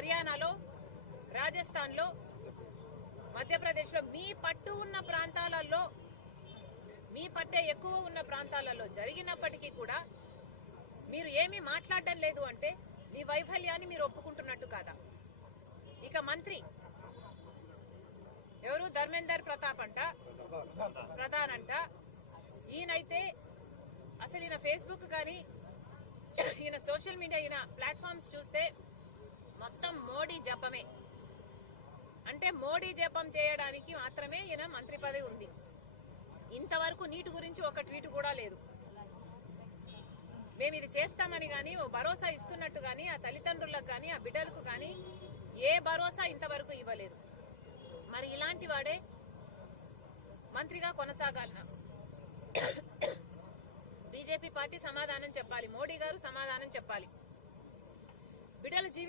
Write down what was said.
హర్యానాలో, రాజస్థాన్లో, మధ్యప్రదేశ్లో మీ పట్టు ఉన్న ప్రాంతాలలో, మీ పట్టే ఎక్కువ ఉన్న ప్రాంతాలలో జరిగినప్పటికీ కూడా మీరు ఏమీ మాట్లాడడం లేదు అంటే మీ వైఫల్యాన్ని మీరు ఒప్పుకుంటున్నట్టు కాదా? ఇక మంత్రి ఎవరు? ధర్మేందర్ ప్రధాన్ అంట. ఈయనైతే అసలు ఈయన ఫేస్బుక్ కానీ ఈయన సోషల్ మీడియా ఈయన ప్లాట్ఫామ్స్ చూస్తే మొత్తం మోడీ జపమే. అంటే మోడీ జపం చేయడానికి మాత్రమే ఈయన మంత్రి పదవి ఉంది. ఇంతవరకు నీటి గురించి ఒక ట్వీట్ కూడా లేదు. మేము ఇది చేస్తామని గాని ఓ భరోసా ఇస్తున్నట్టు గాని ఆ తల్లిదండ్రులకు గాని ఆ బిడ్డలకు గాని ఏ భరోసా ఇంతవరకు ఇవ్వలేదు. మరి ఇలాంటి వాడే మంత్రిగా కొనసాగాలనా? బీజేపీ పార్టీ సమాధానం చెప్పాలి, మోడీ గారు సమాధానం చెప్పాలి. బిడ్డల